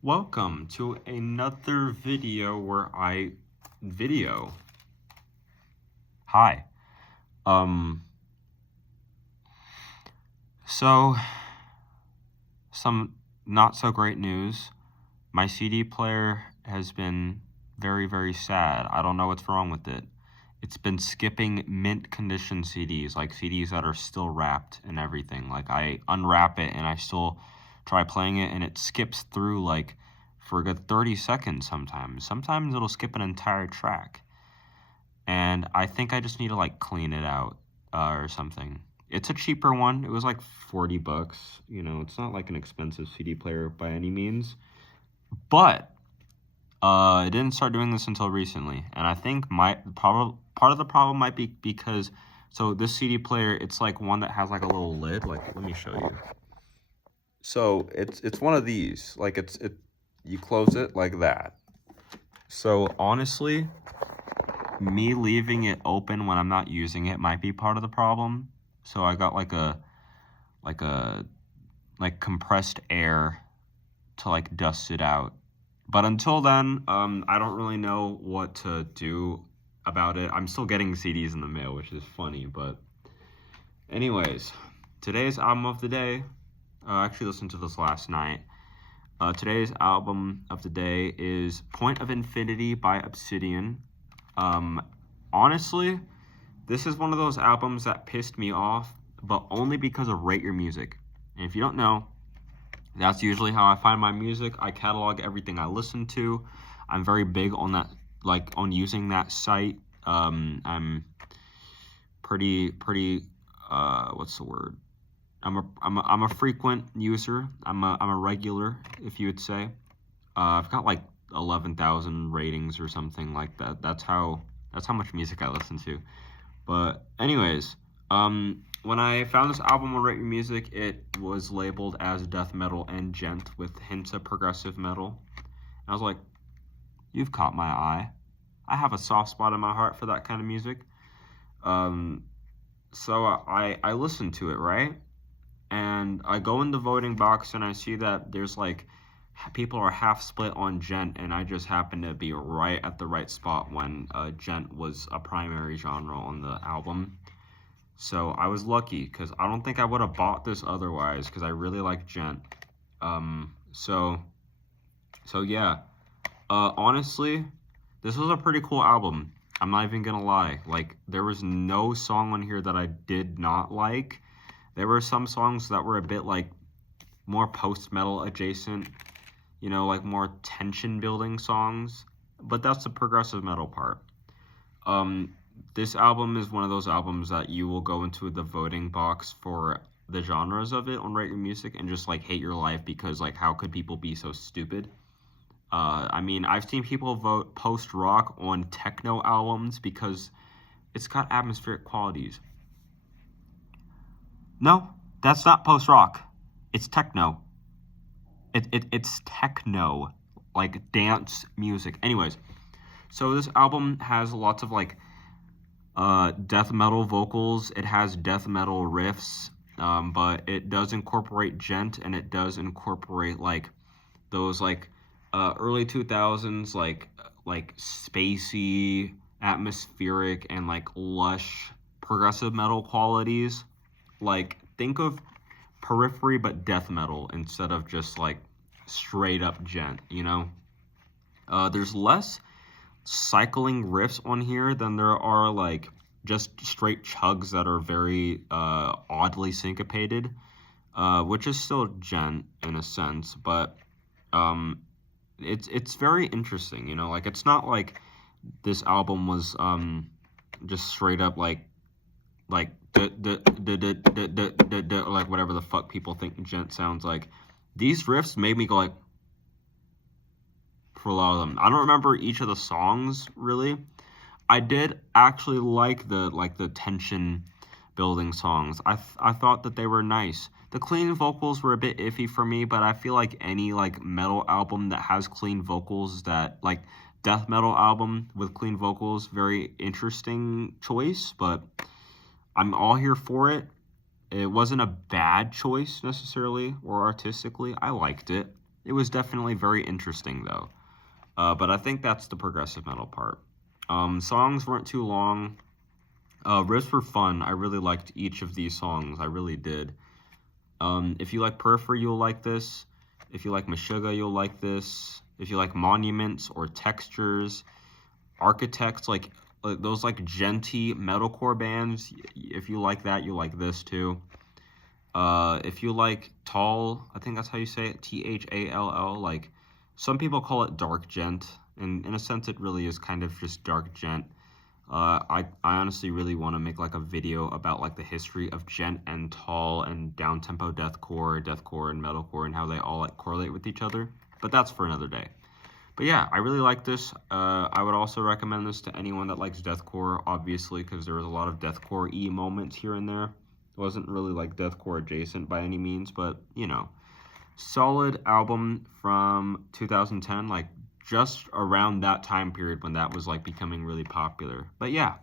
Welcome to another video where I video. Hi. So some not so great news. My CD player has been very sad. I don't know what's wrong with it. It's been skipping mint condition CDs, like CDs that are still wrapped and everything. Like I unwrap it and I still try playing it and it skips through like for a good 30 seconds sometimes. Sometimes it'll skip an entire track. And I think I just need to like clean it out or something. It's a cheaper one. It was like 40 bucks. You know, it's not like an expensive CD player by any means. But I didn't start doing this until recently, and I think part of the problem might be because so this CD player, it's like one that has like a little lid. Like, let me show you. So it's one of these. Like you close it like that. So honestly, me leaving it open when I'm not using it might be part of the problem. So I got like compressed air to like dust it out. But until then, I don't really know what to do about it. I'm still getting CDs in the mail, which is funny. But anyways, today's album of the day. I actually listened to this last night. Today's album of the day is Point of Infinity by Obsidian. Honestly, this is one of those albums that pissed me off, but only because of Rate Your Music. And if you don't know, that's usually how I find my music. I catalog everything I listen to. I'm very big on that, like on using that site. I'm pretty. What's the word? I'm a frequent user. I'm a regular, if you would say. I've got like 11,000 ratings or something like that. That's how much music I listen to. But anyways, when I found this album on Rate Your Music, it was labeled as death metal and gent with hints of progressive metal. And I was like, you've caught my eye. I have a soft spot in my heart for that kind of music. So I listened to it, right? And I go in the voting box and I see that there's like people are half split on gent, and I just happened to be right at the right spot when gent was a primary genre on the album. So I was lucky because I don't think I would have bought this otherwise because I really like gent. So yeah. Honestly, this was a pretty cool album. I'm not even gonna lie. Like there was no song on here that I did not like. There were some songs that were a bit like more post-metal adjacent, you know, like more tension building songs, but that's the progressive metal part. This album is one of those albums that you will go into the voting box for the genres of it on Rate Your Music and just like hate your life because like how could people be so stupid? I mean, I've seen people vote post rock on techno albums because it's got atmospheric qualities. No, that's not post rock. It's techno. It's techno, like dance music. Anyways, so this album has lots of like death metal vocals. It has death metal riffs, but it does incorporate gent, and it does incorporate like those like early 2000s like spacey, atmospheric, and like lush progressive metal qualities. Like think of Periphery but death metal instead of just like straight up gent, you know? There's less cycling riffs on here than there are like just straight chugs that are very oddly syncopated, which is still gent in a sense, but it's very interesting, you know? Like it's not like this album was just straight up like like whatever the fuck people think gent sounds like. These riffs made me go like for a lot of them. I don't remember each of the songs really. I did actually like the tension building songs. I thought that they were nice. The clean vocals were a bit iffy for me, but I feel like any like metal album that has clean vocals, that like death metal album with clean vocals, very interesting choice, but I'm all here for it. It wasn't a bad choice necessarily or artistically. I liked it. It was definitely very interesting though. But I think that's the progressive metal part. Songs weren't too long. Riffs were fun. I really liked each of these songs. I really did. If you like Periphery, you'll like this. If you like Meshuggah, you'll like this. If you like Monuments or Textures, Architects, like those like genty metalcore bands, if you like that, you'll like this too. If you like Tall, I think that's how you say it, Thall. Like some people call it dark gent, and in a sense, it really is kind of just dark gent. I honestly really want to make like a video about like the history of gent and tall and down tempo deathcore and metalcore and how they all like correlate with each other. But that's for another day. But yeah, I really like this. I would also recommend this to anyone that likes deathcore, obviously, because there was a lot of deathcore-y moments here and there. It wasn't really like deathcore adjacent by any means, but you know, solid album from 2010, like just around that time period when that was like becoming really popular. But yeah,